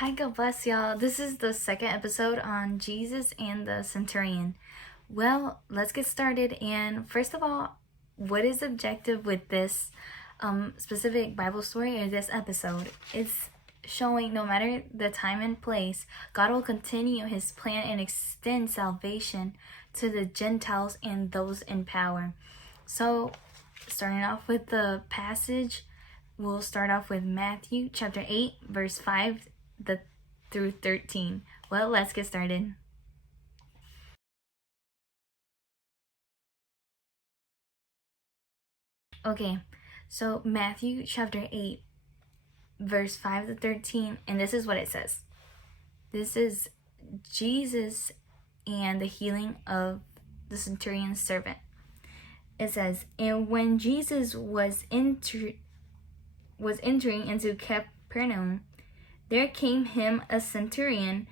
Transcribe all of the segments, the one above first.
Hi, God bless y'all. This is the second episode on Jesus and the Centurion. Well, let's get started. And first of all, what is the objective with this specific Bible story or this episode? It's showing no matter the time and place, God will continue his plan and extend salvation to the Gentiles and those in power. So, starting off with the passage, we'll start off with Matthew chapter 8, verse 5 through 13. Well, let's get started. Okay, so Matthew chapter 8, verse 5 to 13, and this is what it says. This is Jesus and the healing of the centurion's servant. It says, and when Jesus was entering into Capernaum, there came him a centurion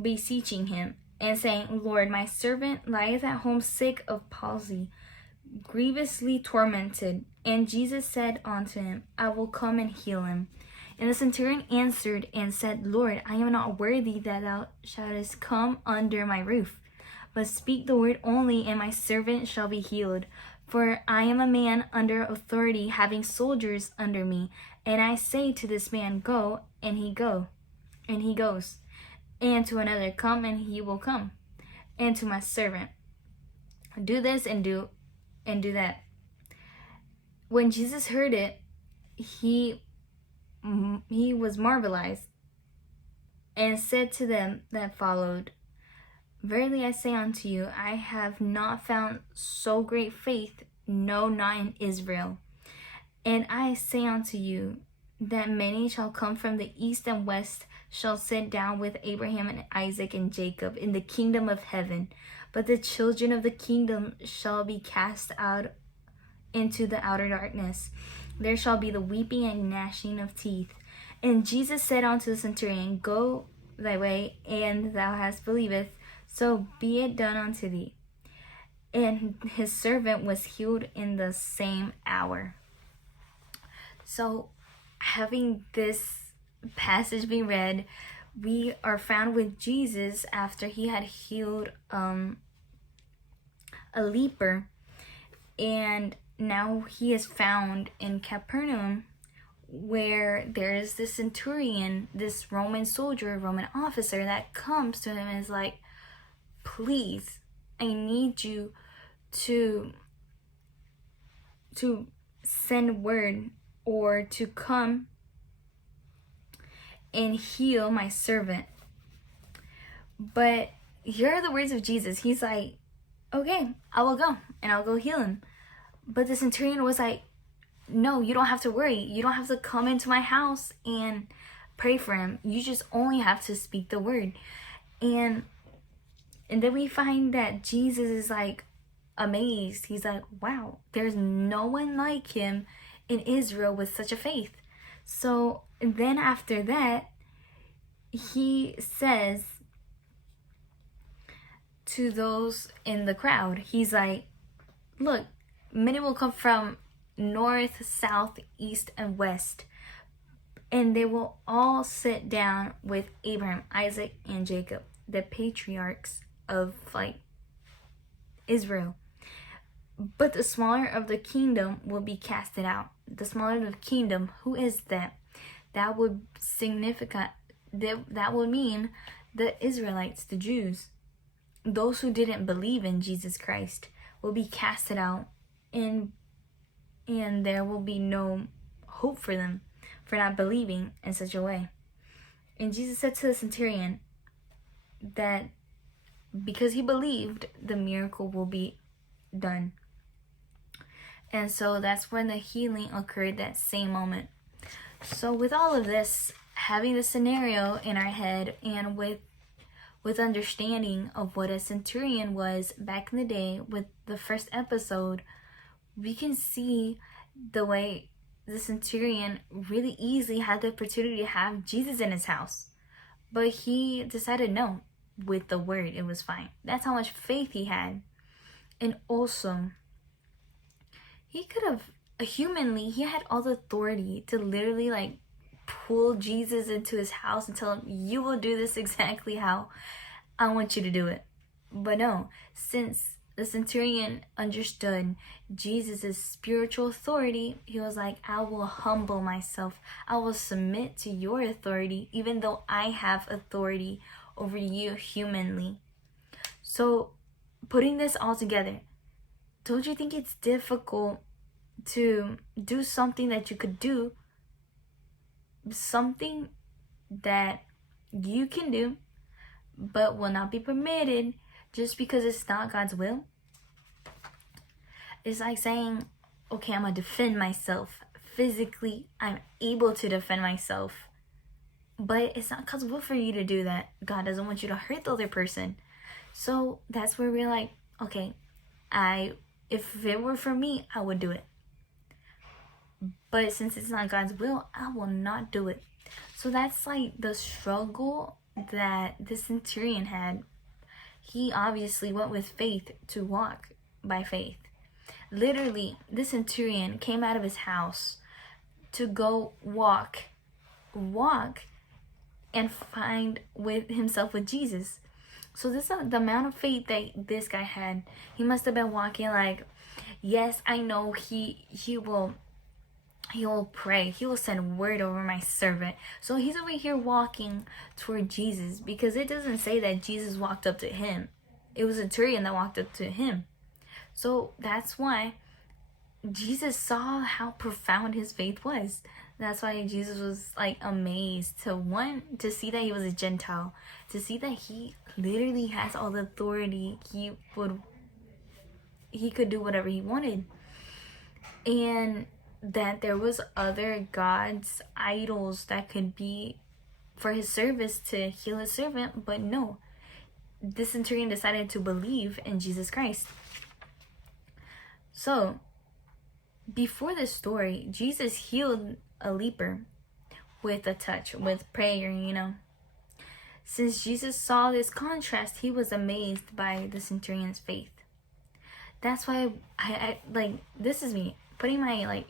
beseeching him, and saying, Lord, my servant lieth at home sick of palsy, grievously tormented. And Jesus said unto him, I will come and heal him. And the centurion answered and said, Lord, I am not worthy that thou shouldest come under my roof, but speak the word only, and my servant shall be healed. For I am a man under authority, having soldiers under me. And I say to this man, go, and he goes. And to another, come, and he will come. And to my servant, do this and do that. When Jesus heard it, he was marveled, and said to them that followed, verily I say unto you, I have not found so great faith, no, not in Israel. And I say unto you, that many shall come from the east and west, shall sit down with Abraham and Isaac and Jacob in the kingdom of heaven. But the children of the kingdom shall be cast out into the outer darkness. There shall be the weeping and gnashing of teeth. And Jesus said unto the centurion, go thy way, and thou hast believed, so be it done unto thee. And his servant was healed in the same hour. So, having this passage being read, we are found with Jesus after he had healed a leper, and now he is found in Capernaum, where there is this centurion, this Roman soldier, Roman officer, that comes to him and is like, please, I need you to send word or to come and heal my servant. But here are the words of Jesus. He's like, okay, I will go and I'll go heal him. But the centurion was like, no, you don't have to worry. You don't have to come into my house and pray for him. You just only have to speak the word. And then we find that Jesus is like amazed. He's like, wow, there's no one like him in Israel with such a faith. So then after that, he says to those in the crowd, he's like, look, many will come from north, south, east, and west, and they will all sit down with Abraham, Isaac, and Jacob, the patriarchs of Israel. But the smaller of the kingdom will be casted out. The smaller of the kingdom, who is that? That would mean the Israelites, the Jews, those who didn't believe in Jesus Christ, will be casted out, and there will be no hope for them for not believing in such a way. And Jesus said to the centurion that because he believed, the miracle will be done. And so that's when the healing occurred that same moment. So with all of this, having the scenario in our head, and with understanding of what a centurion was back in the day with the first episode, we can see the way the centurion really easily had the opportunity to have Jesus in his house. But he decided no. With the word, it was fine. That's how much faith he had. And also, he could have, humanly, he had all the authority to literally pull Jesus into his house and tell him, you will do this exactly how I want you to do it. But no, since the centurion understood Jesus' spiritual authority, he was like, I will humble myself. I will submit to your authority, even though I have authority over you humanly. So, putting this all together, don't you think it's difficult to do something that you could do, something that you can do, but will not be permitted just because it's not God's will? It's like saying, okay, I'm gonna defend myself. Physically, I'm able to defend myself. But it's not God's will for you to do that. God doesn't want you to hurt the other person. So that's where we're like, okay, if it were for me, I would do it. But since it's not God's will, I will not do it. So that's like the struggle that the centurion had. He obviously went with faith to walk by faith. Literally, the centurion came out of his house to go walk and find with himself with Jesus. So this is the amount of faith that this guy had. He must have been walking like, yes, I know he will pray. He will send word over my servant. So he's over here walking toward Jesus, because it doesn't say that Jesus walked up to him. It was a centurion that walked up to him. So that's why Jesus saw how profound his faith was. That's why Jesus was like amazed to see that he was a Gentile, to see that he literally has all the authority. He could do whatever he wanted. And that there was other gods, idols that could be for his service to heal his servant, but no. The centurion decided to believe in Jesus Christ. So, before this story, Jesus healed a leper with a touch, with prayer, Since Jesus saw this contrast, he was amazed by the centurion's faith. That's why I like, this is me putting my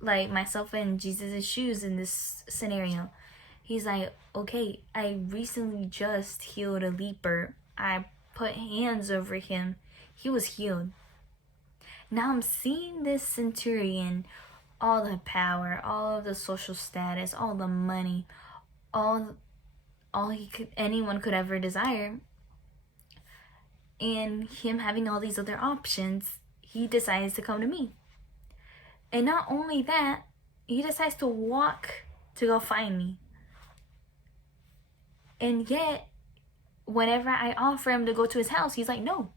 like myself in Jesus' shoes in this scenario. He's like, okay, I recently just healed a leper. I put hands over him. He was healed. Now I'm seeing this centurion, all the power, all of the social status, all the money, all anyone could ever desire. And him having all these other options, he decides to come to me. And not only that, he decides to walk to go find me. And yet, whenever I offer him to go to his house, he's like, no,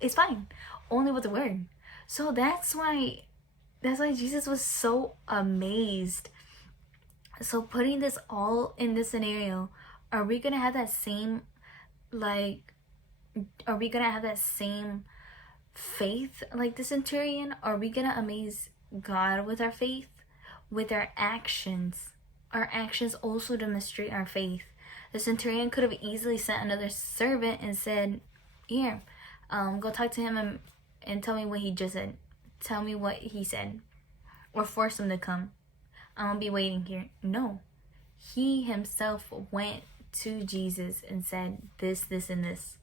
it's fine. Only with the word. So that's why Jesus was so amazed. So putting this all in this scenario, are we gonna have that same faith like the centurion? Are we gonna amaze God with our faith, with our actions? Our actions also demonstrate our faith. The centurion could have easily sent another servant and said, here, go talk to him and tell me what he just said. Tell me what he said. Or force him to come. I'm gonna be waiting here. No. He himself went to Jesus and said this, and this.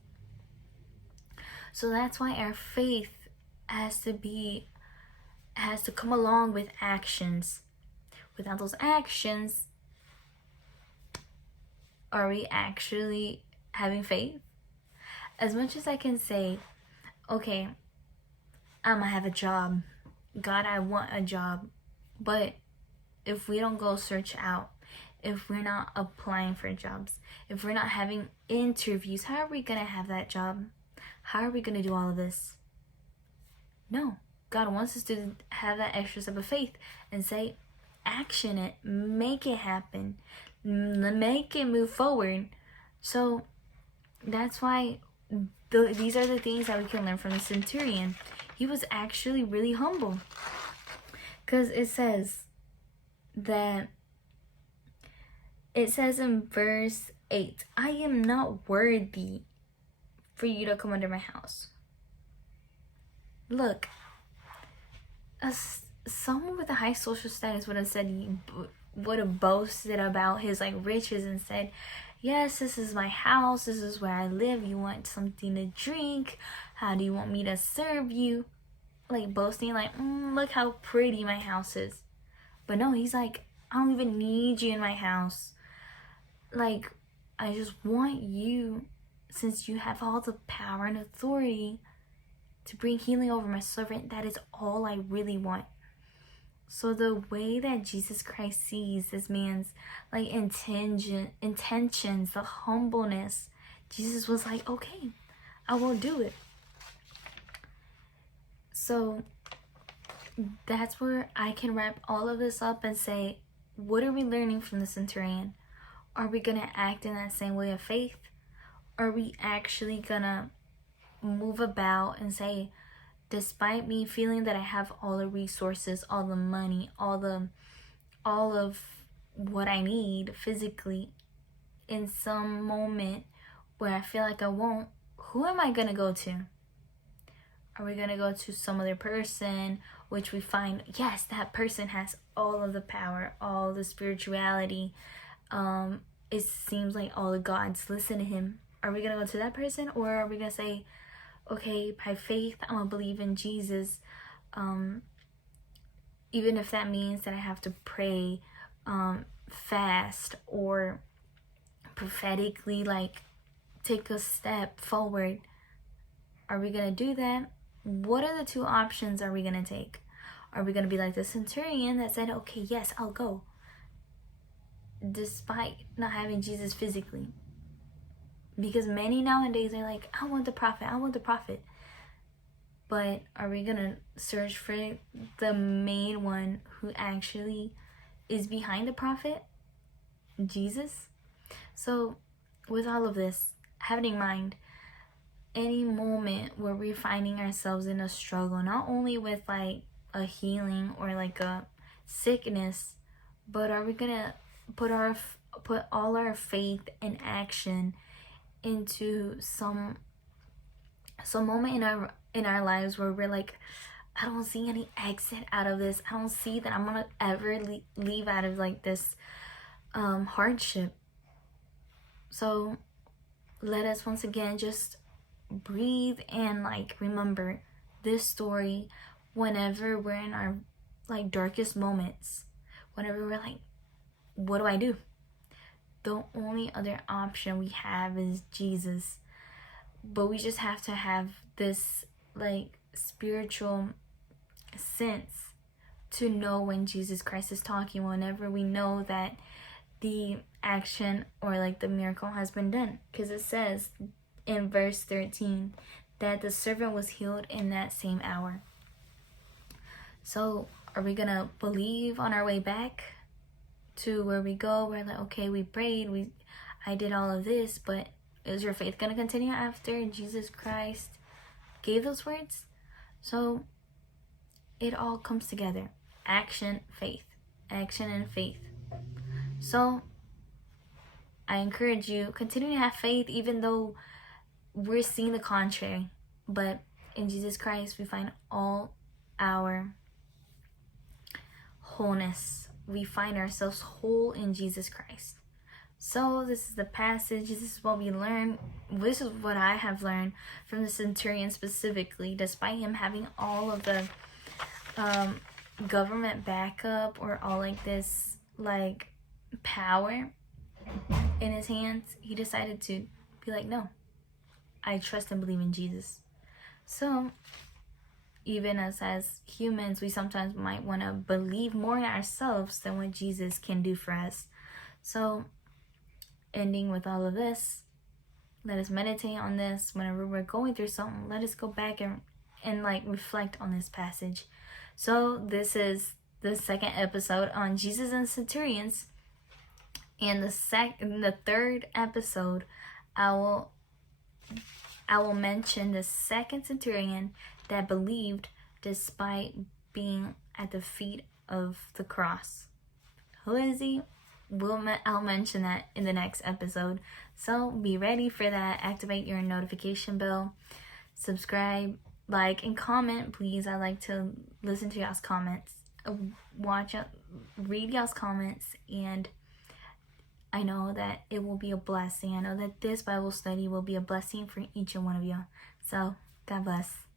So that's why our faith has to come along with actions. Without those actions, are we actually having faith? As much as I can say, okay, I'm gonna have a job. God, I want a job. But if we don't go search out, if we're not applying for jobs, if we're not having interviews, how are we gonna have that job? How are we gonna do all of this? No. God wants us to have that extra step of faith and say, action it, make it happen, make it move forward. So that's why these are the things that we can learn from the centurion. He was actually really humble, because it says in verse 8, I am not worthy for you to come under my house. Look, someone with a high social status would have said, would have boasted about his like riches and said, yes, this is my house, this is where I live, you want something to drink, how do you want me to serve you? Like boasting, like, look how pretty my house is. But no, he's like, I don't even need you in my house. Like, I just want you, since you have all the power and authority to bring healing over my servant, that is all I really want. So the way that Jesus Christ sees this man's like intentions, the humbleness, Jesus was like, okay, I will do it. So that's where I can wrap all of this up and say, what are we learning from the centurion? Are we gonna act in that same way of faith? Are we actually gonna move about and say, despite me feeling that I have all the resources, all the money, all of what I need physically, in some moment where I feel like I won't, who am I gonna go to? Are we gonna go to some other person, which we find, yes, that person has all of the power, all the spirituality, it seems like all the gods listen to him. Are we gonna go to that person, or are we gonna say, okay, by faith, I'm gonna believe in Jesus, even if that means that I have to pray, fast, or prophetically like take a step forward? Are we gonna do that? What are the two options are we gonna take? Are we gonna be like the centurion that said, okay, yes, I'll go, despite not having Jesus physically? Because many nowadays are like, I want the prophet, I want the prophet. But are we gonna search for the main one who actually is behind the prophet? Jesus? So with all of this, having in mind, any moment where we're finding ourselves in a struggle, not only with like a healing or like a sickness, but are we gonna put all our faith and action into some moment in our lives where we're like, I don't see any exit out of this, I don't see that I'm gonna ever leave out of like this hardship? So let us once again just breathe and like remember this story whenever we're in our like darkest moments, whenever we're like, what do I do? The only other option we have is Jesus. But we just have to have this like spiritual sense to know when Jesus Christ is talking, whenever we know that the action or like the miracle has been done. Because it says in verse 13 that the servant was healed in that same hour. So are we gonna believe on our way back to where we go? We're like, okay, we prayed, I did all of this, but is your faith gonna continue after Jesus Christ gave those words? So it all comes together. Action, faith. Action and faith. So I encourage you, continue to have faith even though we're seeing the contrary. But in Jesus Christ we find all our wholeness. We find ourselves whole in Jesus Christ. So this is the passage, this is what we learn, this is what I have learned from the centurion specifically, despite him having all of the government backup or all like this like power in his hands. He decided to be like, no, I trust and believe in Jesus. So even as humans, we sometimes might want to believe more in ourselves than what Jesus can do for us. So ending with all of this, let us meditate on this whenever we're going through something. Let us go back and like reflect on this passage. So this is the second episode on Jesus and centurions. And the third episode, I will mention the second centurion that believed despite being at the feet of the cross. Who is he? I'll mention that in the next episode. So be ready for that. Activate your notification bell. Subscribe, like, and comment, please. I like to listen to y'all's comments. watch out, read y'all's comments, and I know that it will be a blessing. I know that this Bible study will be a blessing for each and one of you. So, God bless.